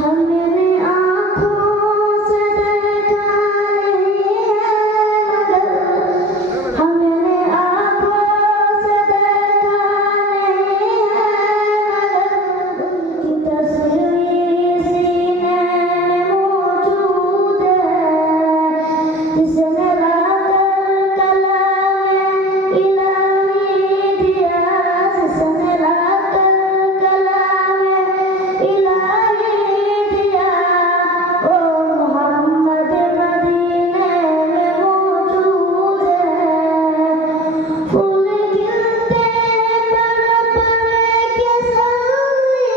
हमने आँखों से देखा नहीं है मगर हमने आँखों से देखा नहीं है मगर उनकी तस्वीर सीने में मौजूद है जिसने लाकर कलाम इलाही दिया जिसने लाकर कलाम इलाही दिया ओ मोहम्मद मदीने में मौजूद है फूल खिलते पर के सल्ली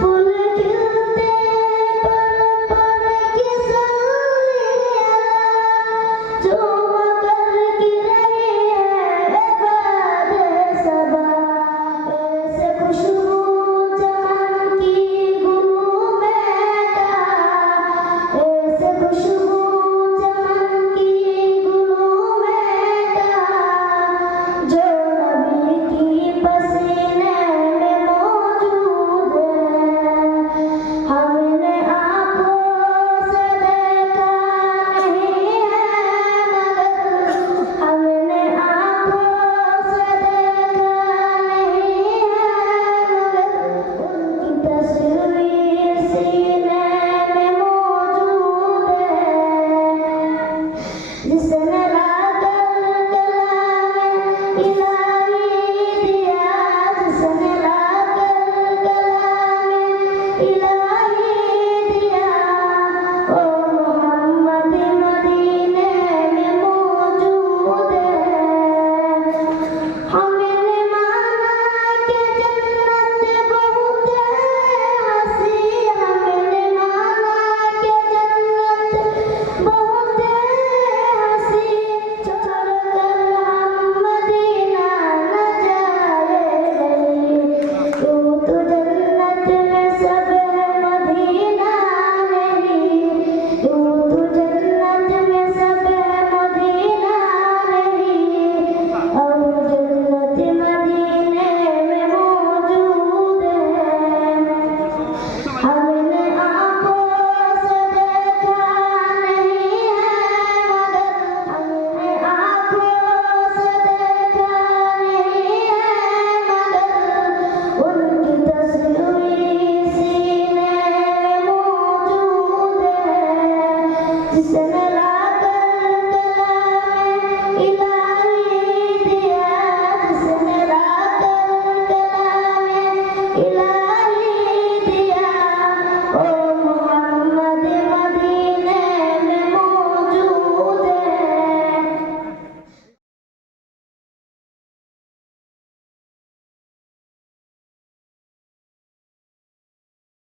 फूल खिलते पर के सल्ली जो मगर की रही है बाद सबा ऐसे खुशबू चमन की गुलों में का ऐसे खुशबू चमन की गुलों में का जो नबी की पसीने में मौजूद है हमने आँखों से देखा नहीं है मगर हमने आँखों से देखा नहीं है मगर उनकी तस्वीर सीने में मौजूद है जिसने लाकर कलाम इलाही दिया जिसने लाकर कलाम इलाही